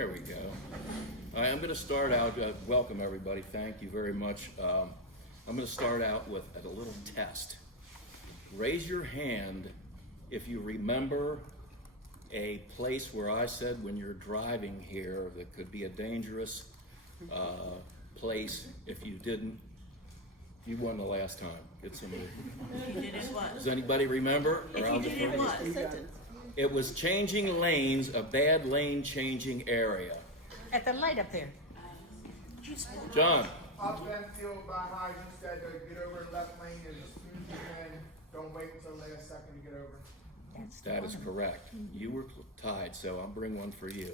There we go. All right, I'm going to start out, welcome everybody, thank you very much. I'm going to start out with a little test. Raise your hand if you remember a place where I said when you're driving here that could be a dangerous place. If you didn't, you won the last time. Get some. If you did it, what? Does anybody remember? If you did it, what? It was changing lanes, a bad lane changing area. At the light up there. John. Up Benfield by Hyde, you said to get over the left lane as soon as you can. Don't wait until the last second to get over. That is correct. You were tied, so I'll bring one for you.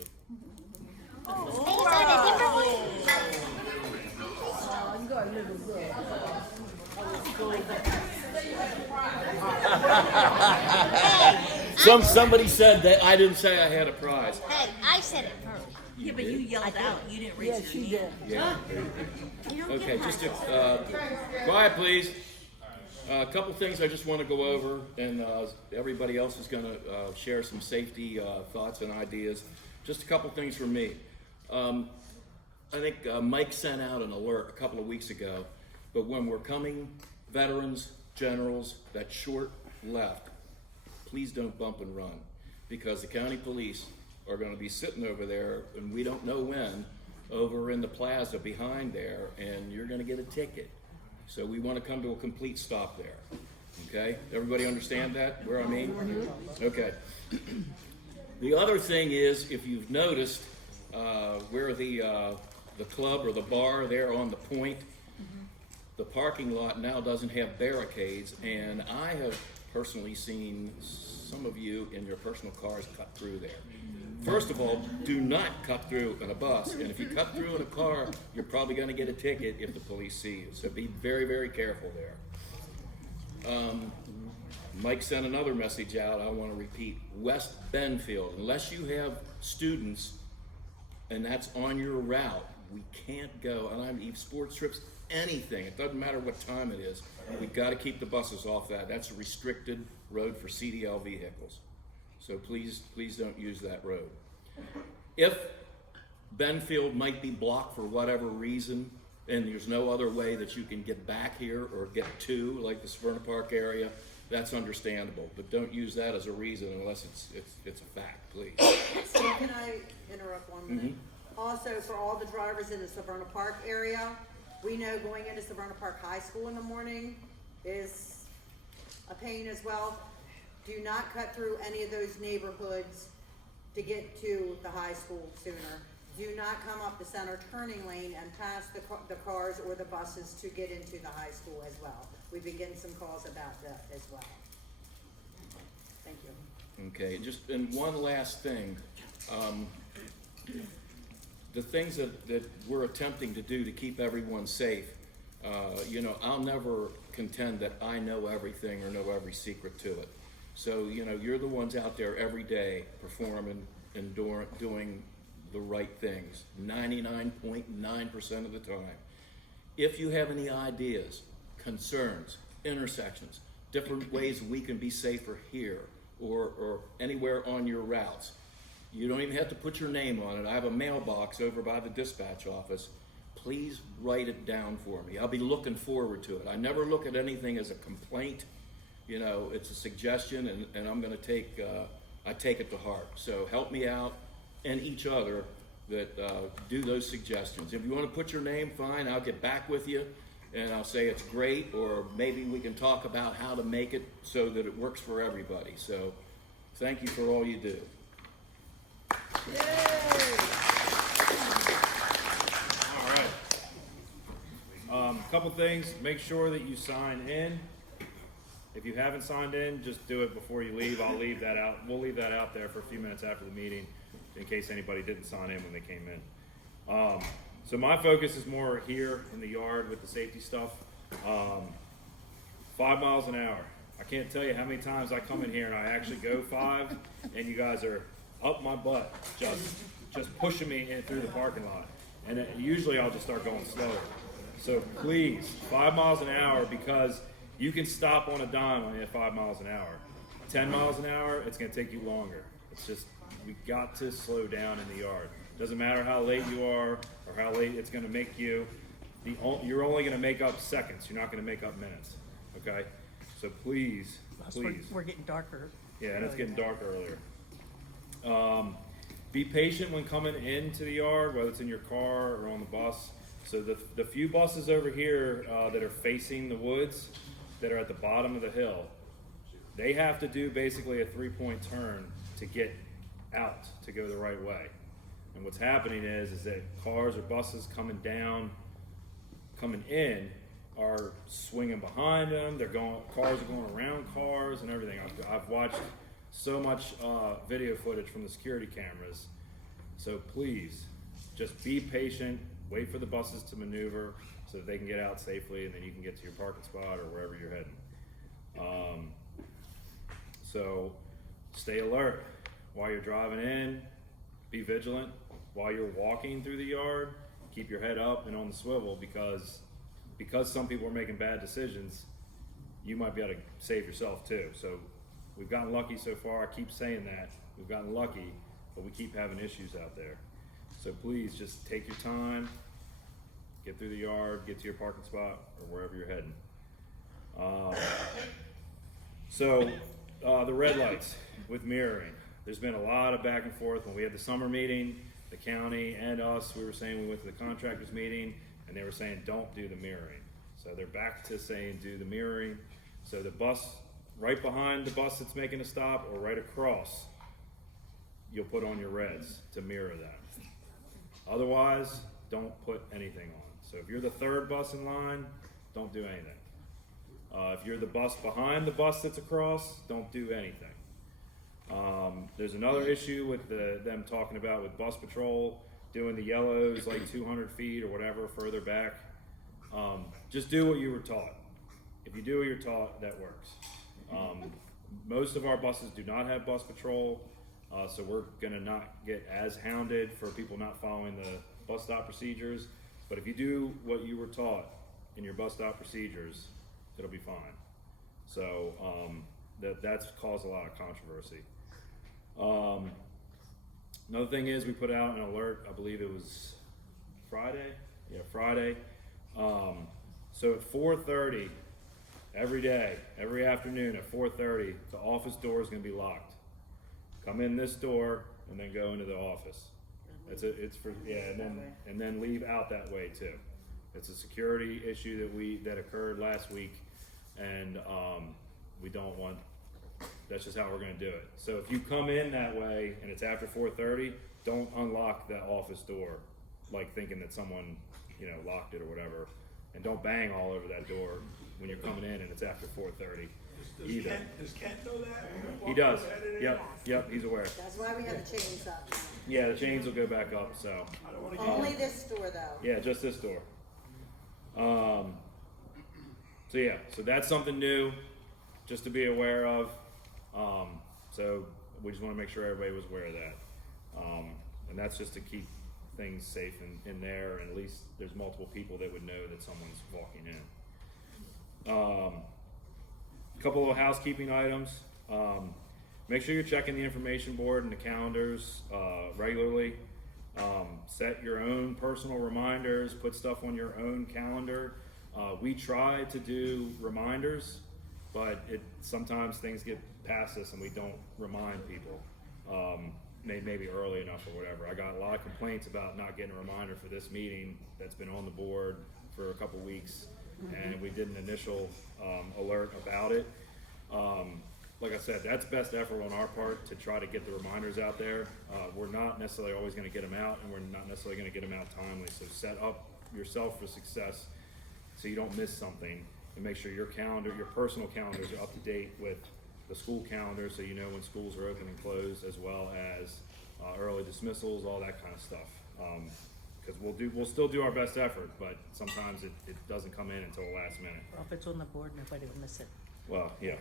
Somebody said that I didn't say I had a prize. Hey, I said it first. Yeah, but you yelled out. You didn't raise your hand. Yeah. Okay, just quiet, please. A couple things I just want to go over, and everybody else is going to share some safety thoughts and ideas. Just a couple things from me. I think Mike sent out an alert a couple of weeks ago, but when we're coming, veterans, generals, that short left, please don't bump and run, because the county police are going to be sitting over there, and we don't know when, over in the plaza behind there, and you're going to get a ticket. So we want to come to a complete stop there. Okay? Everybody understand that? Where I mean? Okay. The other thing is, if you've noticed, where the club or the bar there on the point, the parking lot now doesn't have barricades, and I have personally seen some of you in your personal cars cut through there. First of all, do not cut through in a bus, and if you cut through in a car, you're probably going to get a ticket if the police see you. So be very, very careful there. Mike sent another message out. I want to repeat: West Benfield. Unless you have students and that's on your route, we can't go. And I'm even sports trips, anything. It doesn't matter what time it is. We've got to keep the buses off that. That's a restricted road for CDL vehicles. So please don't use that road. If Benfield might be blocked for whatever reason, and there's no other way that you can get back here or get to, like the Severna Park area, that's understandable. But don't use that as a reason unless it's a fact, please. So can I interrupt 1 minute? Also, for all the drivers in the Severna Park area, we know going into Severna Park High School in the morning is a pain as well. Do not cut through any of those neighborhoods to get to the high school sooner. Do not come up the center turning lane and pass the cars or the buses to get into the high school as well. We've been getting some calls about that as well. Thank you. Okay, and one last thing. The things that we're attempting to do to keep everyone safe, I'll never contend that I know everything or know every secret to it. So, you're the ones out there every day performing and doing the right things 99.9% of the time. If you have any ideas, concerns, intersections, different ways we can be safer here or anywhere on your routes, you don't even have to put your name on it. I have a mailbox over by the dispatch office. Please write it down for me. I'll be looking forward to it. I never look at anything as a complaint. It's a suggestion, and I'm going to I take it to heart. So help me out and each other that do those suggestions. If you want to put your name, fine. I'll get back with you, and I'll say it's great, or maybe we can talk about how to make it so that it works for everybody. So thank you for all you do. All right. Couple things. Make sure that you sign in. If you haven't signed in, just do it before you leave. I'll leave that out. We'll leave that out there for a few minutes after the meeting in case anybody didn't sign in when they came in. So my focus is more here in the yard with the safety stuff. 5 miles an hour. I can't tell you how many times I come in here and I actually go 5, and you guys are up my butt, just pushing me in through the parking lot. And usually I'll just start going slower. So please, 5 miles an hour, because you can stop on a dime when you're at 5 miles an hour. 10 miles an hour, it's going to take you longer. It's just, we got to slow down in the yard. Doesn't matter how late you are or how late it's going to make you. You're only going to make up seconds. You're not going to make up minutes. Okay? So please, please. We're getting darker. Yeah, and it's getting dark earlier. Be patient when coming into the yard, whether it's in your car or on the bus. So the few buses over here that are facing the woods, that are at the bottom of the hill, they have to do basically a 3-point turn to get out, to go the right way. And what's happening is that cars or buses coming in are swinging behind them. Cars are going around cars and everything. I've watched so much video footage from the security cameras. So please, just be patient. Wait for the buses to maneuver so that they can get out safely, and then you can get to your parking spot or wherever you're heading. So stay alert while you're driving in. Be vigilant while you're walking through the yard. Keep your head up and on the swivel, because some people are making bad decisions. You might be able to save yourself too. So we've gotten lucky so far. I keep saying that we've gotten lucky, but we keep having issues out there. So please just take your time, get through the yard, get to your parking spot or wherever you're heading. The red lights with mirroring. There's been a lot of back and forth. When we had the summer meeting, the county and us, we were saying, we went to the contractors meeting and they were saying don't do the mirroring. So they're back to saying do the mirroring. So the bus, right behind the bus that's making a stop or right across, you'll put on your reds to mirror that. Otherwise, don't put anything on. So if you're the third bus in line, don't do anything. If you're the bus behind the bus that's across, don't do anything. There's another issue with them talking about with bus patrol doing the yellows like 200 feet or whatever further back. Just do what you were taught. If you do what you're taught, that works. Most of our buses do not have bus patrol. So we're gonna not get as hounded for people not following the bus stop procedures. But if you do what you were taught in your bus stop procedures, it'll be fine. So that's caused a lot of controversy. Another thing is we put out an alert, I believe it was Friday. Yeah, Friday. So at 4:30 every day, every afternoon at 4:30, the office door is gonna be locked. Come in this door and then go into the office. And then leave out that way too. It's a security issue that occurred last week, and we don't want. That's just how we're going to do it. So if you come in that way and it's after 4:30, don't unlock that office door, like thinking that someone locked it or whatever, and don't bang all over that door when you're coming in and it's after 4:30. Does Kent know that? He does. Yep, he's aware. That's why we have the chains up now. Yeah, the chains will go back up, so. Only this door though. Yeah, just this door. So that's something new, just to be aware of. So we just want to make sure everybody was aware of that. And that's just to keep things safe in there, and at least there's multiple people that would know that someone's walking in. A couple of housekeeping items. Make sure you're checking the information board and the calendars regularly. Set your own personal reminders, put stuff on your own calendar. We try to do reminders, but sometimes things get past us and we don't remind people. Maybe early enough or whatever. I got a lot of complaints about not getting a reminder for this meeting that's been on the board for a couple weeks, and we did an initial alert about it. Like I said, that's best effort on our part to try to get the reminders out there. We're not necessarily always going to get them out, and we're not necessarily going to get them out timely. So set up yourself for success so you don't miss something, and make sure your calendar, your personal calendars are up to date with the school calendar, so you know when schools are open and closed, as well as early dismissals, all that kind of stuff. Because we'll still do our best effort, but sometimes it doesn't come in until the last minute. Well, if it's on the board, nobody will miss it. Well, yeah.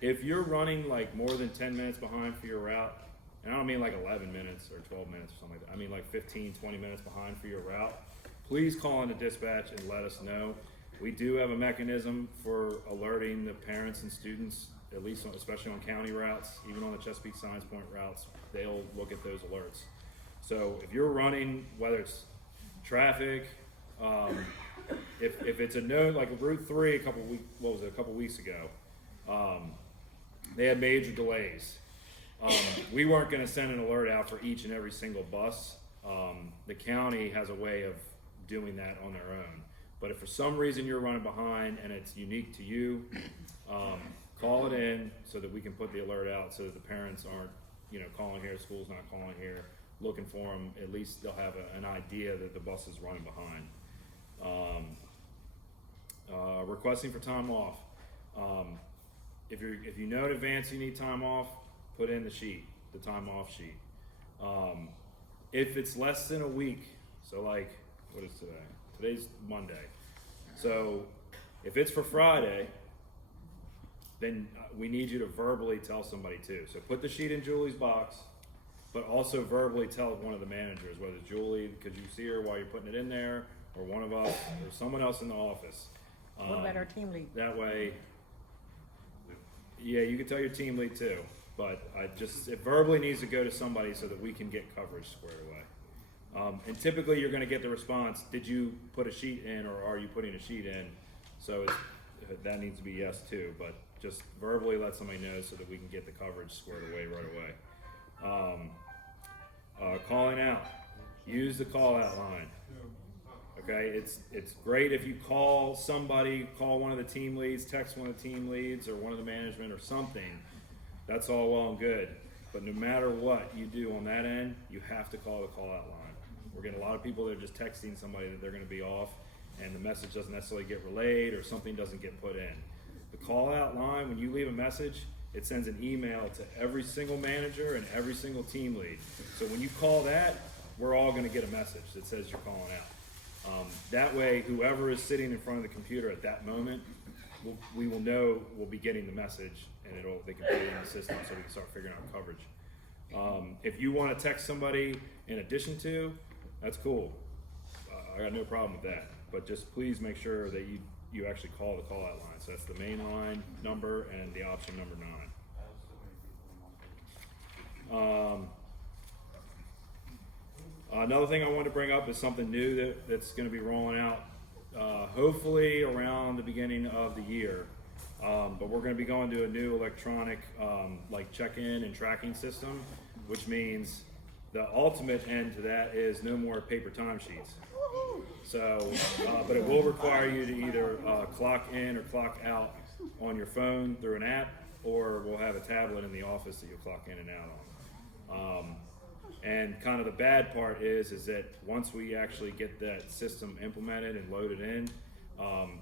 If you're running like more than 10 minutes behind for your route, and I don't mean like 11 minutes or 12 minutes or something like that, I mean like 15, 20 minutes behind for your route, please call into dispatch and let us know. We do have a mechanism for alerting the parents and students, at least especially on county routes, even on the Chesapeake Science Point routes, they'll look at those alerts. So if you're running, whether it's traffic, if it's a known, like Route 3 a couple weeks ago, they had major delays. We weren't going to send an alert out for each and every single bus. The county has a way of doing that on their own. But if for some reason you're running behind and it's unique to you, call it in so that we can put the alert out so that the parents aren't, calling here, school's not calling here, looking for them. At least they'll have an idea that the bus is running behind. Requesting for time off. If you know in advance you need time off, put in the time off sheet. If it's less than a week, so like, what is today? Today's Monday. So if it's for Friday, then we need you to verbally tell somebody too. So put the sheet in Julie's box, but also verbally tell one of the managers, whether it's Julie, because you see her while you're putting it in there, or one of us, or someone else in the office. What about our team lead? That way, yeah, you can tell your team lead too, but it verbally needs to go to somebody so that we can get coverage squared away. And typically you're gonna get the response, did you put a sheet in or are you putting a sheet in? So that needs to be yes too, but just verbally let somebody know so that we can get the coverage squared away right away. Calling out, use the call out line. Okay, it's great if you call somebody, call one of the team leads, text one of the team leads or one of the management or something. That's all well and good. But no matter what you do on that end, you have to call the call out line. We're getting a lot of people that are just texting somebody that they're going to be off and the message doesn't necessarily get relayed or something doesn't get put in. The call out line, when you leave a message, it sends an email to every single manager and every single team lead. So when you call that, we're all going to get a message that says you're calling out. That way, whoever is sitting in front of the computer at that moment, we will know we'll be getting the message, and they can put it in the system so we can start figuring out coverage. If you want to text somebody in addition to, that's cool. I got no problem with that. But just please make sure that you actually call the call out line. So that's the main line number and the option number 9. Another thing I wanted to bring up is something new that's going to be rolling out hopefully around the beginning of the year. But we're going to be going to a new electronic like check-in and tracking system, which means the ultimate end to that is no more paper timesheets. So, but it will require you to either clock in or clock out on your phone through an app, or we'll have a tablet in the office that you'll clock in and out on. And kind of the bad part is that once we actually get that system implemented and loaded in,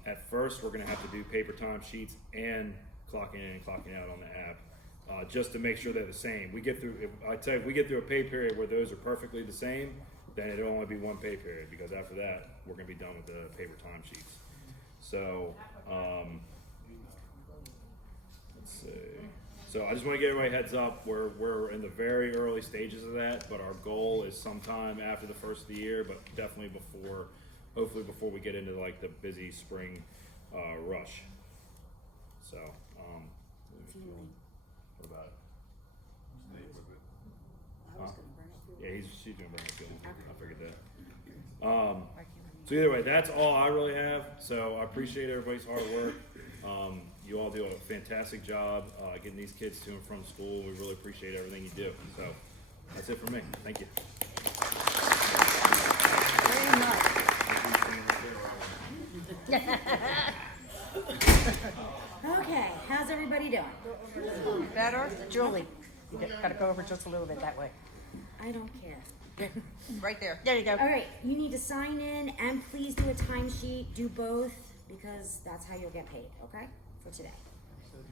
at first we're going to have to do paper time sheets and clocking in and clocking out on the app, just to make sure they're the same. If we get through a pay period where those are perfectly the same, then it'll only be one pay period, because after that we're going to be done with the paper time sheets. So let's see. So I just want to give everybody a heads up. We're in the very early stages of that, but our goal is sometime after the first of the year, but definitely hopefully before we get into like the busy spring rush. So, what about it? She's gonna bring it to him. I figured that. So either way, that's all I really have. So I appreciate everybody's hard work. You all do a fantastic job getting these kids to and from school. We really appreciate everything you do. So that's it for me. Thank you. Okay, how's everybody doing? Better? Julie, you gotta go over just a little bit that way. I don't care. Right there. There you go. All right, you need to sign in and please do a timesheet. Do both because that's how you'll get paid, okay? For today.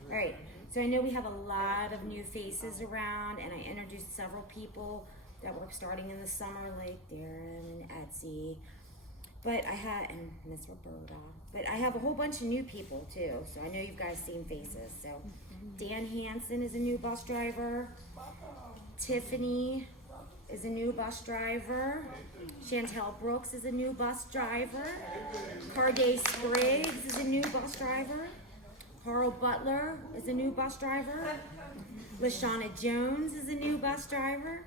All right, so I know we have a lot of new faces around and I introduced several people that work starting in the summer, like Darren and Etsy. But and Miss Roberta. But I have a whole bunch of new people too, so I know you guys seen faces. So Dan Hansen is a new bus driver. Tiffany is a new bus driver. Chantel Brooks is a new bus driver. Carday Spriggs is a new bus driver. Harl Butler is a new bus driver. Lashana Jones is a new bus driver.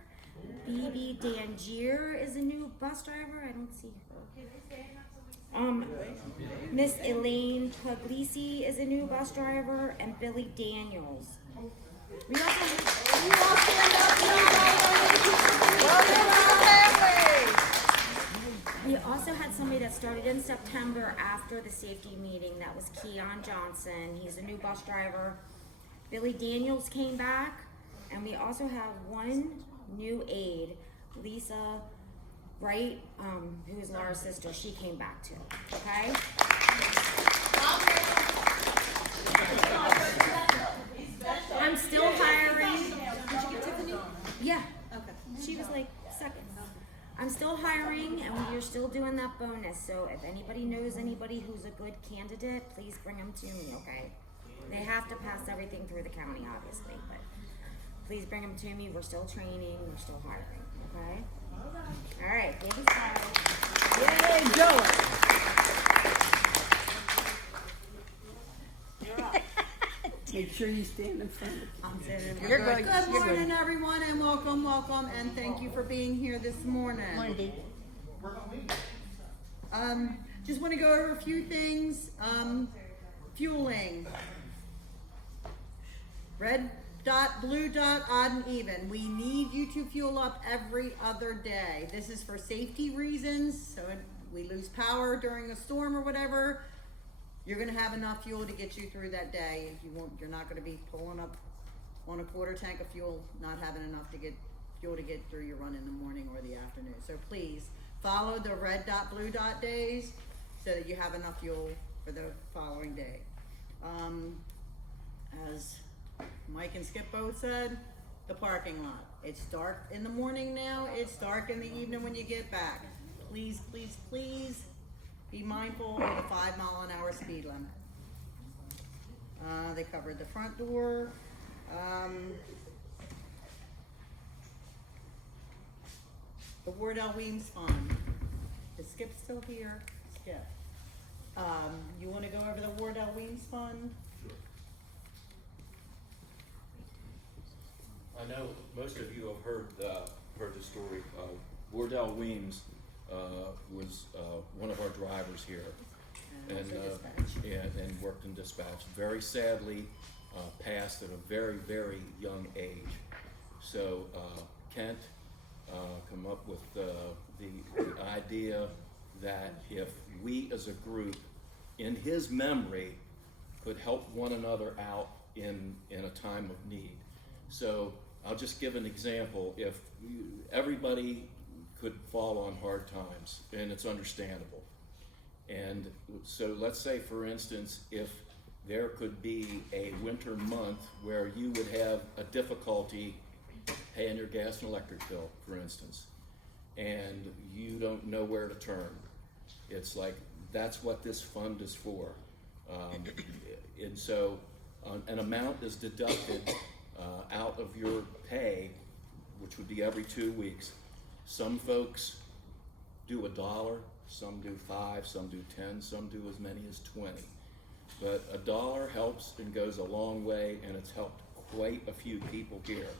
BB Dangier is a new bus driver. I don't see her. Miss Elaine Puglisi is a new bus driver, and Billy Daniels. We also had somebody that started in September after the safety meeting. That was Keon Johnson. He's a new bus driver. Billy Daniels came back, and we also have one new aide, Lisa Wright, who is Laura's sister. She came back too. Okay. I'm still hiring. Did you get Tiffany? Yeah. Okay. She was like second. I'm still hiring, and we're still doing that bonus. So if anybody knows anybody who's a good candidate, please bring them to me, okay? They have to pass everything through the county, obviously, but please bring them to me. We're still training. We're still hiring, okay? All right. Thank you, Sarah. Yay, Joey. Make sure you stand in front of the camera. You're good. Good morning, everyone, and welcome, and thank you for being here this morning. Just want to go over a few things. Fueling. Red dot, blue dot, odd and even. We need you to fuel up every other day. This is for safety reasons, so if we lose power during a storm or whatever, you're gonna have enough fuel to get you through that day. If you won't, you're not gonna be pulling up on a quarter tank of fuel, not having enough to get fuel to get through your run in the morning or the afternoon. So please follow the red dot, blue dot days so that you have enough fuel for the following day. As Mike and Skip both said, the parking lot. It's dark in the morning now. It's dark in the evening when you get back. Please, please, please be mindful of the 5 mile an hour speed limit. They covered the front door. The Wardell Weems Fund. Is Skip still here? Skip. You want to go over the Wardell Weems Fund? I know most of you have heard the story. Wardell Weems was one of our drivers here, and worked in dispatch. Very sadly, passed at a very, very young age. So Kent come up with the idea that if we as a group, in his memory, could help one another out in a time of need. So I'll just give an example. If everybody could fall on hard times, and it's understandable. And so let's say, for instance, if there could be a winter month where you would have a difficulty paying your gas and electric bill, for instance, and you don't know where to turn. It's like, that's what this fund is for. And so an amount is deducted out of your pay, which would be every 2 weeks. Some folks do $1, some do $5, some do 10, some do as many as 20. But $1 helps and goes a long way, and it's helped quite a few people here.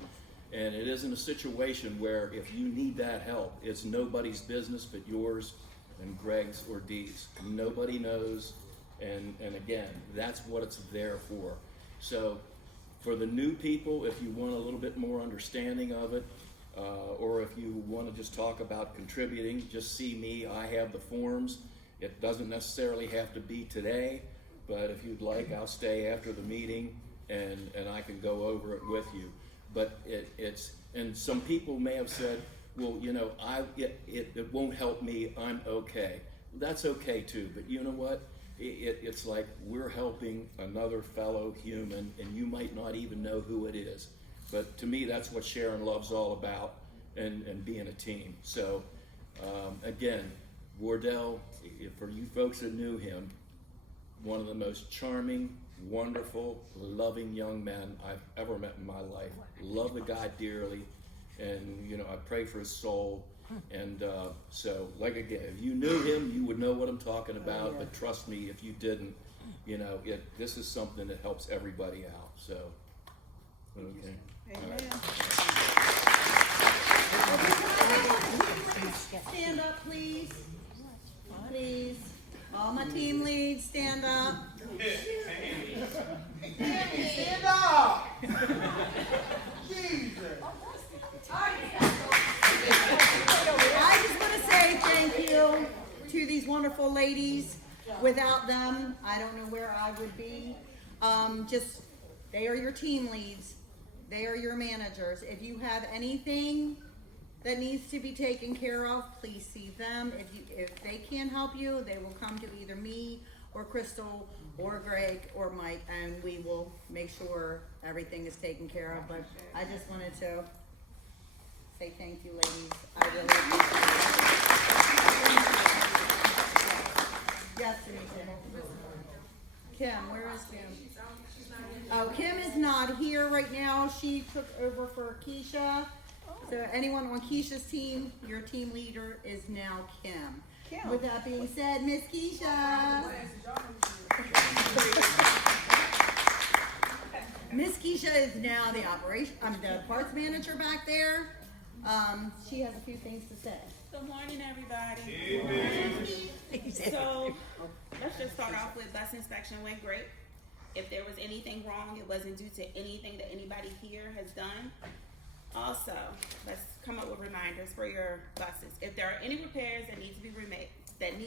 And it isn't a situation where if you need that help, it's nobody's business but yours and Greg's or Dee's. Nobody knows, and again, that's what it's there for. So for the new people, if you want a little bit more understanding of it, or if you want to just talk about contributing, just see me. I have the forms. It doesn't necessarily have to be today, but if you'd like, I'll stay after the meeting and I can go over it with you. But it's, and some people may have said, well, you know, it won't help me, I'm okay. That's okay too, but you know what? It's like we're helping another fellow human, and you might not even know who it is. But to me, that's what Sharon Love's all about, and being a team. So again, Wardell, for you folks that knew him, one of the most charming, wonderful, loving young men I've ever met in my life. Love the guy dearly, and you know, I pray for his soul. And so, like again, if you knew him, you would know what I'm talking about. But trust me, if you didn't, you know, this is something that helps everybody out. So, okay. Amen. All right. stand up, please? Please. All my team leads, stand up. Stand up! Jesus! I just want to say thank you to these wonderful ladies. Without them, I don't know where I would be. They are your team leads. They are your managers. If you have anything that needs to be taken care of, please see them. If they can't help you, they will come to either me or Crystal or Greg or Mike, and we will make sure everything is taken care of. But I just wanted to say thank you, ladies. I really appreciate it. Yes, Denise. Kim, where is Kim? Oh, Kim is not here right now. She took over for Keisha. So anyone on Keisha's team, your team leader is now Kim. With that being said, Miss Keisha. Miss Keisha is now the parts manager back there. She has a few things to say. Good morning, everybody. So let's just start off with bus inspection went great. If there was anything wrong, it wasn't due to anything that anybody here has done. Also, let's come up with reminders for your buses. If there are any repairs that need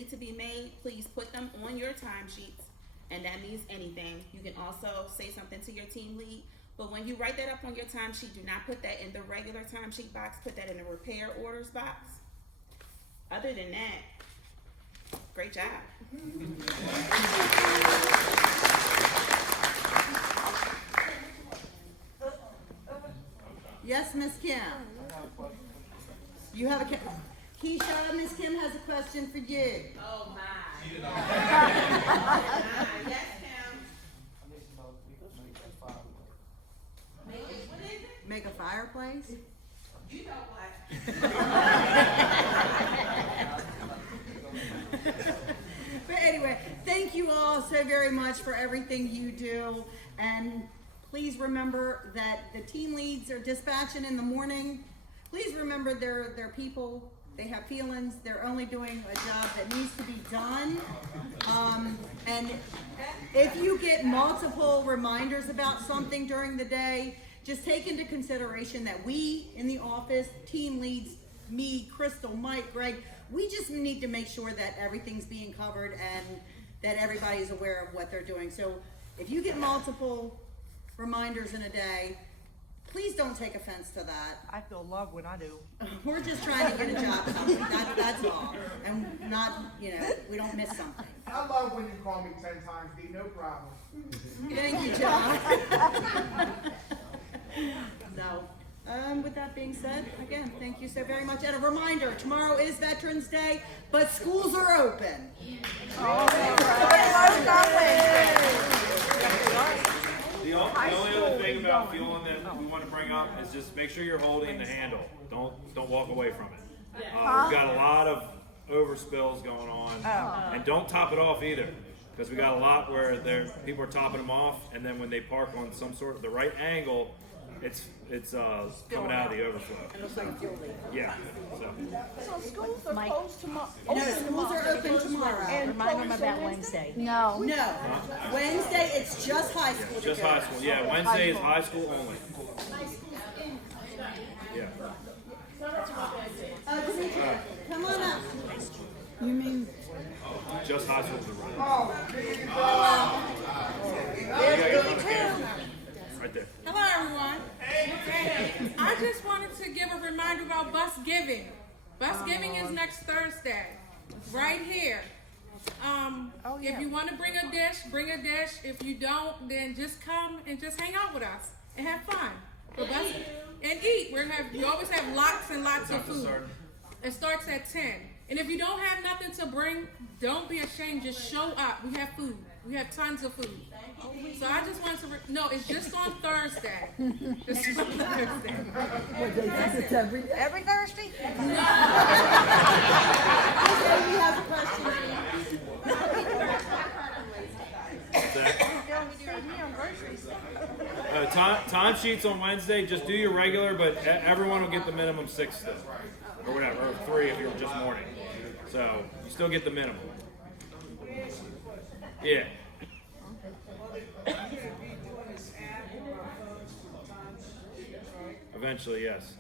to be made, please put them on your timesheets, and that means anything. You can also say something to your team lead, but when you write that up on your timesheet, do not put that in the regular timesheet box. Put that in the repair orders box. Other than that, great job. Yes, Miss Kim. You have a Keisha, Miss Kim has a question for you. Oh my. Yes, Kim. Make a fireplace? You know what? But anyway, thank you all so very much for everything you do. And please remember that the team leads are dispatching in the morning. Please remember they're people. They have feelings. They're only doing a job that needs to be done. And if you get multiple reminders about something during the day, just take into consideration that we in the office, team leads, me, Crystal, Mike, Greg, we just need to make sure that everything's being covered and that everybody is aware of what they're doing. So if you get multiple reminders in a day, please don't take offense to that. I feel love when I do. We're just trying to get a job done. That's all. And not, we don't miss something. I love when you call me 10 times, D, no problem. Thank you, John. So, with that being said, again, thank you so very much. And a reminder, tomorrow is Veterans Day, but schools are open. The only other thing about fueling that we want to bring up is just make sure you're holding the handle. Don't walk away from it. We've got a lot of overspills going on, and don't top it off either, because we got a lot where people are topping them off, and then when they park on some sort of the right angle, it's coming out of the overflow. It looks like a fuel leak. Yeah. So Schools are closed tomorrow. No, schools are open tomorrow. And remind them about Wednesday. No. Wednesday, it's just high school. just high school. Yeah, Wednesday is high school only. Yeah. Come on up. Just high school to run. Right there. Hello, everyone. I just wanted to give a reminder about bus giving. Bus giving is next Thursday, right here. If you want to bring a dish, bring a dish. If you don't, then just come and just hang out with us and have fun. And eat. We always have lots and lots of food. It starts at 10. And if you don't have nothing to bring, don't be ashamed. Just show up. We have food. We have tons of food. So I just wanted to, no, it's just on Thursday. Just on Thursday. Every Thursday? We have a question. What's that? Time sheets on Wednesday. Just do your regular, but everyone will get the minimum 6 still, or whatever, or 3 if you're just morning. So you still get the minimum. Yeah. Eventually, yes.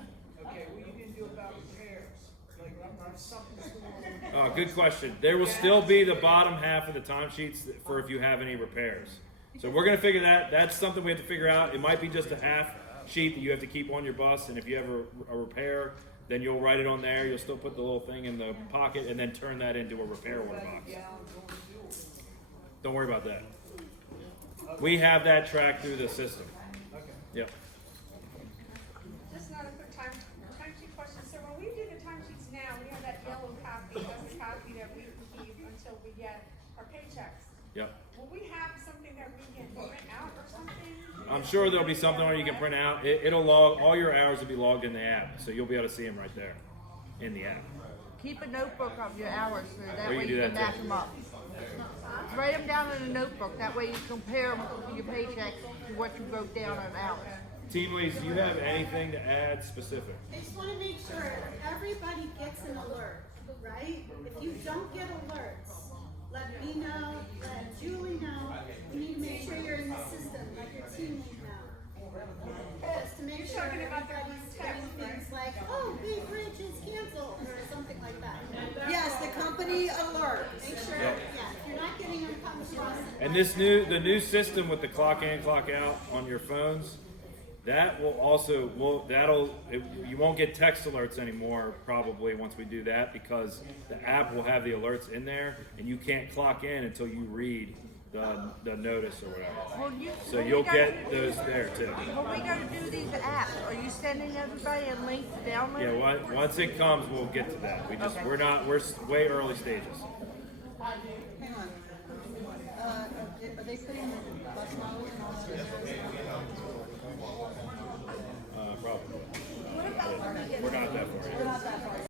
Okay, what are you gonna do about repairs? Like, if something's going on. Oh, good question. There will still be the bottom half of the timesheets for if you have any repairs. So we're gonna figure that. That's something we have to figure out. It might be just a half sheet that you have to keep on your bus, and if you have a repair, then you'll write it on there. You'll still put the little thing in the pocket, and then turn that into a repair order box. Don't worry about that. We have that tracked through the system. Yep. Just another quick timesheet question. So when we do the timesheets now, we have that yellow copy, that's a copy that we keep until we get our paychecks. Yep. Will we have something that we can print out or something? I'm sure there'll be something where you can print out. It'll log, all your hours will be logged in the app, so you'll be able to see them right there in the app. Keep a notebook of your hours, so that Or you way do you that can back too. them up. Write them down in a notebook, that way you compare them to your paychecks to what you wrote down on hours. Team leads, do you have anything to add specific? I just want to make sure everybody gets an alert, right? If you don't get alerts, let me know, let Julie know. You need to make sure you're in the system, let your team lead know. Just to make sure everybody's getting things like, oh, Big Bridge is canceled, or something like that. Yes, the company alert. Make sure, Yep. yeah, if you're not getting them, come to us. And the new system with the clock in, clock out on your phones, that will also you won't get text alerts anymore probably once we do that, because the app will have the alerts in there, and you can't clock in until you read the notice or whatever. Well, So you'll get those there too. When we go to do these apps, are you sending everybody a link to download? Yeah, once it comes, we'll get to that. We're way early stages. Hang on. Are they putting the bus mileage and all that?